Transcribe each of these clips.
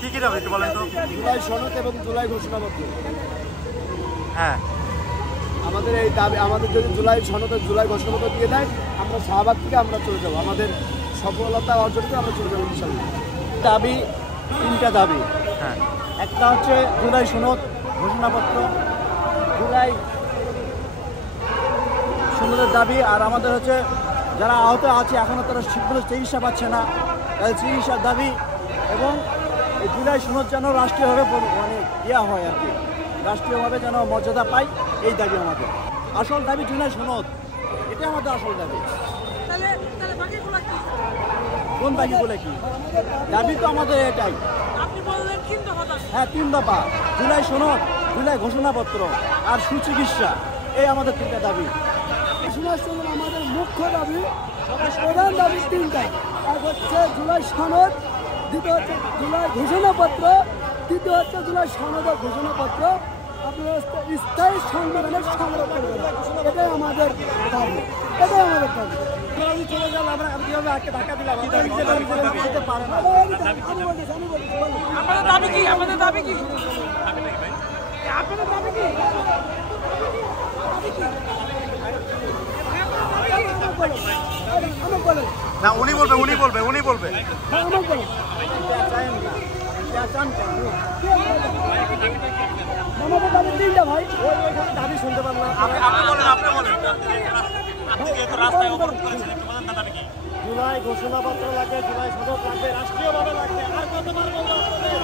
কি কি দাবি একটু বলেন তো? জুলাই সনদ এবং জুলাই ঘোষণাপত্র। হ্যাঁ, আমাদের এই দাবি, আমাদের যদি জুলাই সনদ জুলাই ঘোষণাপত্র দিয়ে দেয়, আমরা শাহবাগ থেকে আমরা চলে যাবো, আমাদের সফলতা অর্জন করে আমরা চলে যাবো ইনশাল্লাহ। দাবি তিনটা দাবি। হ্যাঁ, একটা হচ্ছে জুলাই সনদ ঘোষণাপত্র, জুলাই সনদের দাবি। আর আমাদের হচ্ছে যারা আহত আছে এখনও তারা ঠিকমতো চিকিৎসা পাচ্ছে না, তাদের চিকিৎসার দাবি। এবং এই জুলাই সনদ যেন রাষ্ট্রীয়ভাবে মানে ইয়া হয় আর কি, রাষ্ট্রীয়ভাবে যেন মর্যাদা পায়, এই দাবি আমাদের। আসল দাবি জুলাই সনদ, এটাই আমাদের আসল দাবি। কোন বাকিগুলো কি দাবি? তো আমাদের এটাই। হ্যাঁ, 3 দফা: জুলাই সনদ, জুলাই ঘোষণাপত্র আর সুচিকিৎসা, এই আমাদের 3টা দাবি। আমাদের মুখ্য দাবি, প্রধান দাবি 3টা। এক হচ্ছে জুলাই সনদ, দ্বিতীয় হচ্ছে জুলাই ঘোষণাপত্র, তৃতীয় হচ্ছে জুলাই সনদ ও ঘোষণাপত্র আপনার স্থায়ী সংবিধানের সংরক্ষণ করা। এটাই আমাদের দাবি, এটাই আমাদের দাবি। চলে গেল, আমরা কিভাবে ধাক্কা দিলাম? আমাদের দাবি কি? আমাদের দাবি কি? আপনাদের দাবি কি? না, উনি বলবে, উনি বলবে, উনি বলবে। আমাদের দাবি 3টা ভাই, দাবি শুনতে পারলাম। আপনি বলেন, আপনি বলেন। আপনি যেহেতু রাস্তায় অবরোধ করেছেন, একটু বলেন না দাবি কি? জুলাই ঘোষণাপত্র লাগবে, জুলাই সনদ লাগবে, রাষ্ট্রীয়ভাবে লাগবে। আর কতবার বলবো আপনাদের?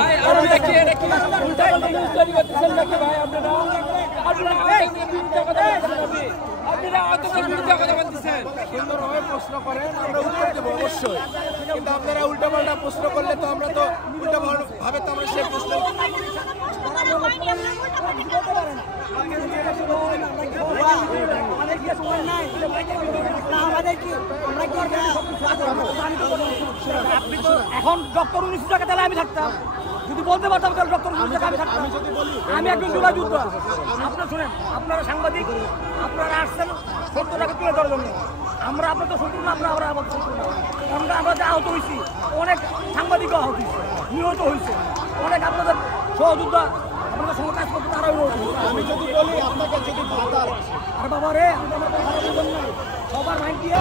ভাই আরো দেখি এটা কি উল্টা পাল্টা নিউজ তৈরি করতেছেন নাকি ভাই? আপনারা সুন্দরভাবে প্রশ্ন করেন, আমরা উত্তর দেবো অবশ্যই। কিন্তু আপনারা উল্টাপাল্টা প্রশ্ন করলে তো আমরা তো উল্টা ভাবে তো আমরা সেই প্রশ্ন এখন ডক্টর 19 টাকা তাহলে আমি থাকতাম, যদি বলতে পারতাম তাহলে ডক্টর 19 টাকা আমি থাকতাম। আমি একজন জুলাই যোদ্ধা। আপনারা শুনেন, আপনারা সাংবাদিক, আপনারা আসছেন 70 টাকা তুলে ধরার জন্য। আমরা আপনার তো শত্রু না, আমরা আমাদের শত্রু না। আমরা যে আহত হয়েছি, অনেক সাংবাদিকও আহত হয়েছে, নিহত হয়েছে, অনেক আপনাদের সহযোদ্ধা, আপনাদের সঙ্গে কাজ করতে তারাও নিহত হয়েছে। আমি যদি বলি আপনাকে যদি ভাতার আর বাবা রে, সবার ভাই দিয়ে